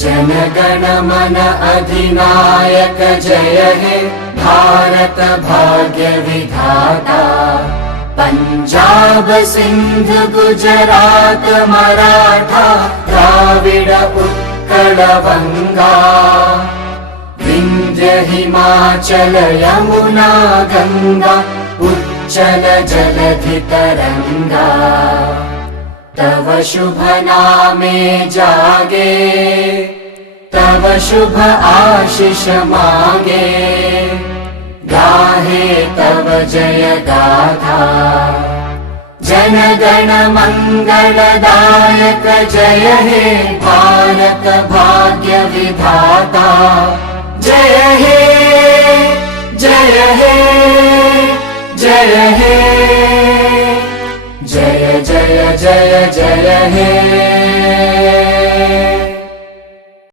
जनगण मन अधिनायक जय हे भारत भाग्य विधाता। पंजाब सिंध गुजरात मराठा द्राविड उत्कल बंगा। विंध्य हिमाचल यमुना गंगा उच्चल जलधि तरंगा। तव शुभ नामे जागे तव शुभ आशीष मांगे। गाहे तव जय गाथा जनगण मंगलदायक जय हे भारत भाग्य विधाता। जय हे जय हे जय हे जय जय जय जय हे।